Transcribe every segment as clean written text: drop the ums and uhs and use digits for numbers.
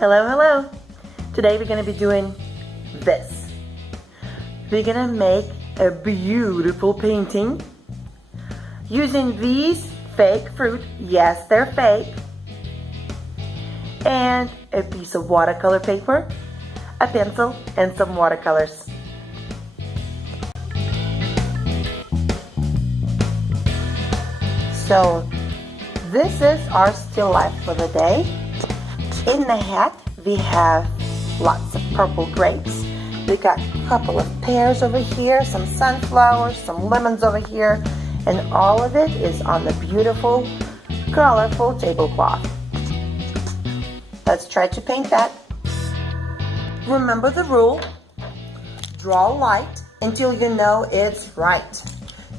Hello, hello. Today we're going to be doing this. We're going to make a beautiful painting using these fake fruit. Yes, they're fake. And a piece of watercolor paper, a pencil, and some watercolors. So this is our still life for the day. In the hat we have lots of purple grapes. We got a couple of pears over here, some sunflowers, some lemons over here, and all of it is on the beautiful, colorful tablecloth. Let's try to paint that. Remember the rule, draw light until you know it's right.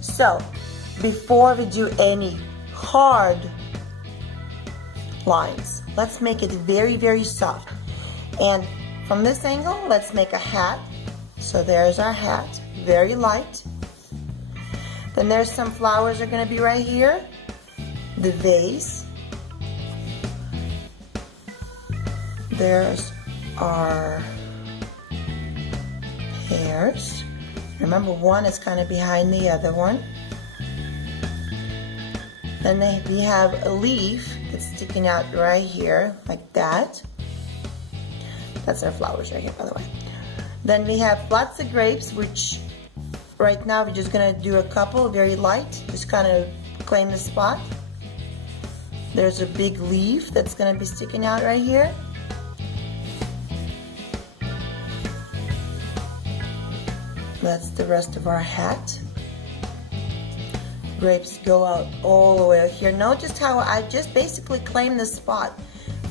So, before we do any hard lines, let's make it very, very soft. And from this angle, let's make a hat. So there's our hat, very light. Then there's some flowers are going to be right here. The vase. There's our pears. Remember, one is kind of behind the other one. Then we have a leaf that's sticking out right here, like that. That's our flowers right here, by the way. Then we have lots of grapes, which right now we're just gonna do a couple, very light, just kind of claim the spot. There's a big leaf that's gonna be sticking out right here. That's the rest of our hat. Grapes go out all the way here. Notice how I just basically claim the spot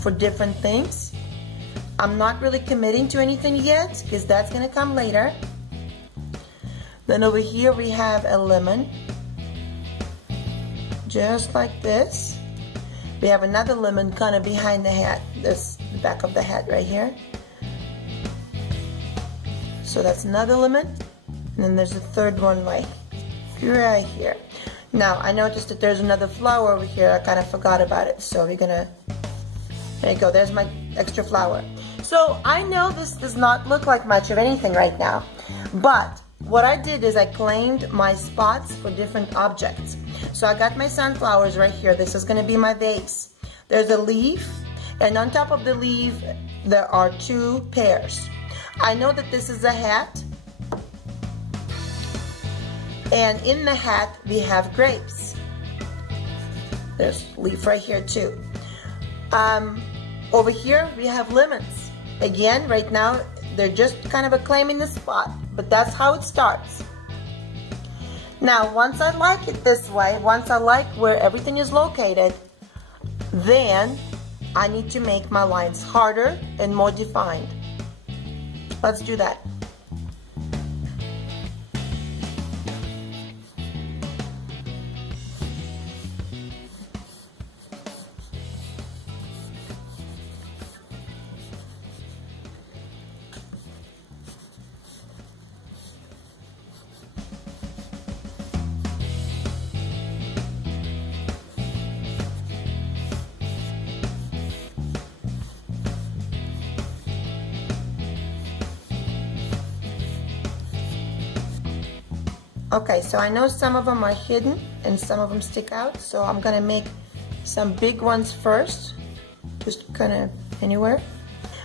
for different things. I'm not really committing to anything yet because that's gonna come later. Then over here we have a lemon, just like this. We have another lemon kind of behind the hat. This the back of the hat right here. So that's another lemon. And then there's a third one right here. Now I noticed that there's another flower over here. I kind of forgot about it. So we're gonna, there you go, there's my extra flower. So I know this does not look like much of anything right now, but what I did is I claimed my spots for different objects. So I got my sunflowers right here. This is gonna be my vase. There's a leaf, and on top of the leaf there are two pears. I know that this is a hat. And in the hat, we have grapes. There's leaf right here too. Over here, we have lemons. Again, right now, they're just kind of claiming the spot, but that's how it starts. Now, once I like it this way, once I like where everything is located, then I need to make my lines harder and more defined. Let's do that. Okay, so I know some of them are hidden and some of them stick out, so I'm gonna make some big ones first, just kind of anywhere.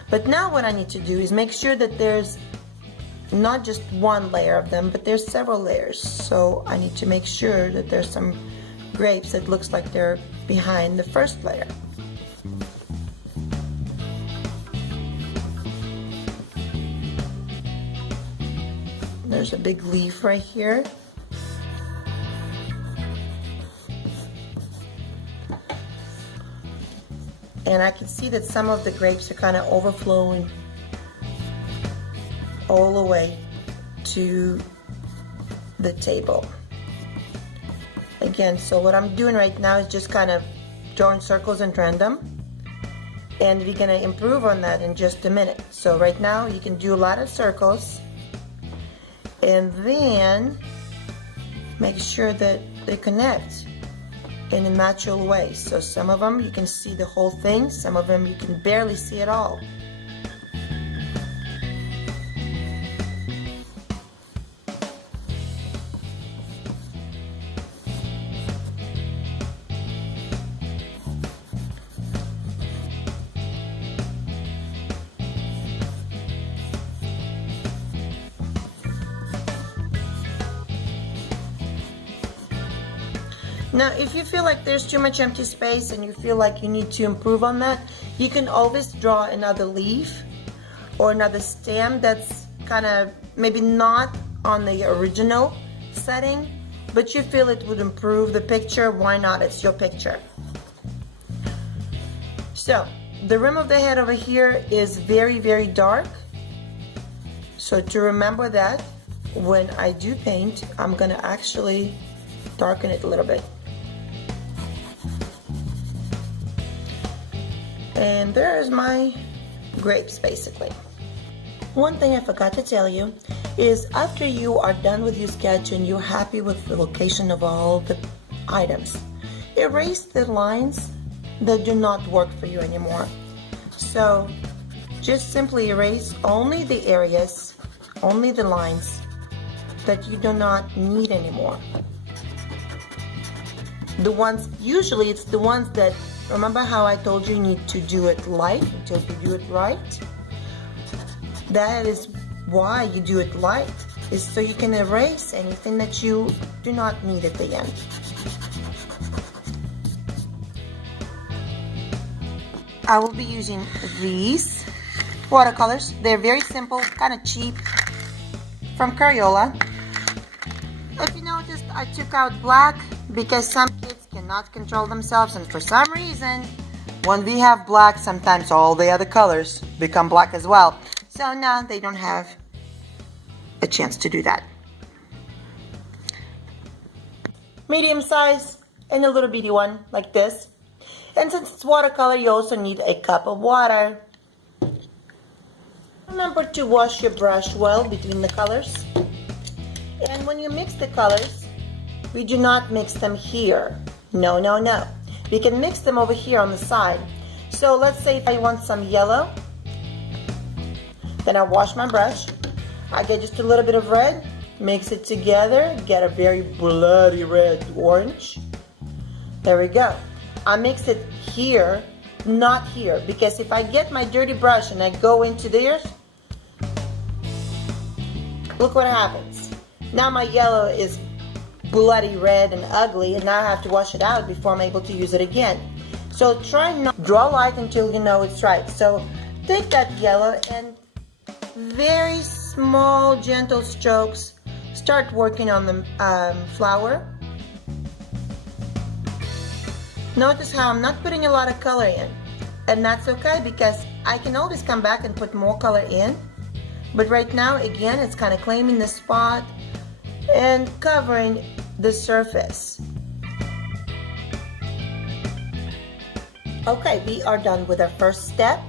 But now what I need to do is make sure that there's not just one layer of them, but there's several layers. So I need to make sure that there's some grapes that looks like they're behind the first layer. There's a big leaf right here. And I can see that some of the grapes are kind of overflowing all the way to the table. Again, so what I'm doing right now is just kind of drawing circles at random. And we're gonna improve on that in just a minute. So right now you can do a lot of circles. And then make sure that they connect. in a natural way. So some of them you can see the whole thing, some of them you can barely see at all. Now, if you feel like there's too much empty space and you feel like you need to improve on that, you can always draw another leaf or another stem that's kind of maybe not on the original setting, but you feel it would improve the picture. Why not? It's your picture. So, the rim of the head over here is very, very dark. So to remember that, when I do paint, I'm gonna actually darken it a little bit. And there's my grapes, basically. One thing I forgot to tell you is after you are done with your sketch and you're happy with the location of all the items, erase the lines that do not work for you anymore. So just simply erase only the areas, only the lines that you do not need anymore. The ones, usually it's the ones that, remember how I told you need to do it light until you do it right? That is why you do it light, is so you can erase anything that you do not need at the end. I will be using these watercolors. They're very simple, kind of cheap, from Crayola. If you noticed, I took out black because some kids cannot control themselves, and for some reason, when we have black, sometimes all the other colors become black as well. So now they don't have a chance to do that. Medium size and a little bitty one like this. And since it's watercolor, you also need a cup of water. Remember to wash your brush well between the colors. And when you mix the colors, we do not mix them here. No, no, no. We can mix them over here on the side. So let's say if I want some yellow, then I wash my brush. I get just a little bit of red, mix it together, get a very bloody red orange. There we go. I mix it here, not here, because if I get my dirty brush and I go into there, look what happens. Now my yellow is bloody red and ugly, and now I have to wash it out before I'm able to use it again. So try not draw light until you know it's right. So take that yellow and very small gentle strokes, start working on the flower. Notice how I'm not putting a lot of color in, and that's okay because I can always come back and put more color in. But right now, again, it's kind of claiming the spot and covering the surface. Okay, we are done with our first step.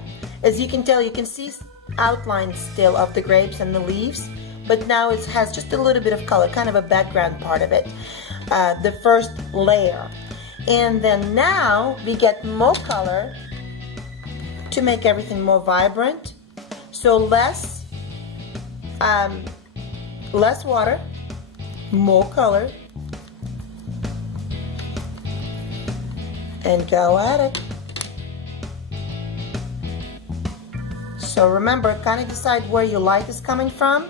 As you can tell, you can see outlines still of the grapes and the leaves, but now it has just a little bit of color, kind of a background part of it, the first layer. And then now we get more color to make everything more vibrant. So less water, more color, and go at it. So remember, kind of decide where your light is coming from.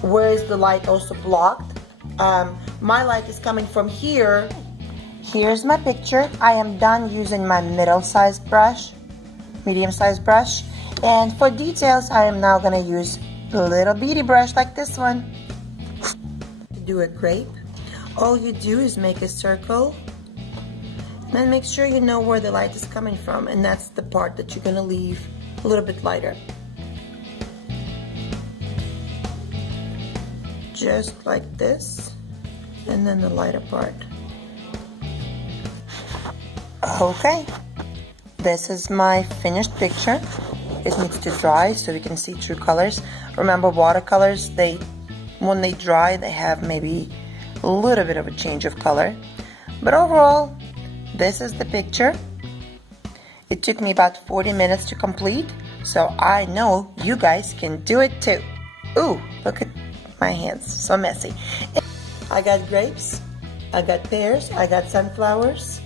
Where is the light also blocked? My light is coming from here. Here's my picture. I am done using my middle-sized brush, medium-sized brush. And for details, I am now going to use a little beady brush like this one. To do a grape, all you do is make a circle. Then make sure you know where the light is coming from, and that's the part that you're going to leave a little bit lighter. Just like this, and then the lighter part. Okay, this is my finished picture. It needs to dry so we can see true colors. Remember, watercolors, when they dry, they have maybe a little bit of a change of color. But overall, this is the picture. It took me about 40 minutes to complete, so I know you guys can do it too. Ooh, look at my hands, so messy. I got grapes, I got pears, I got sunflowers,